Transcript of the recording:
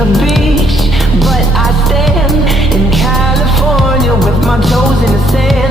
the beach, but I stand in California with my toes in the sand.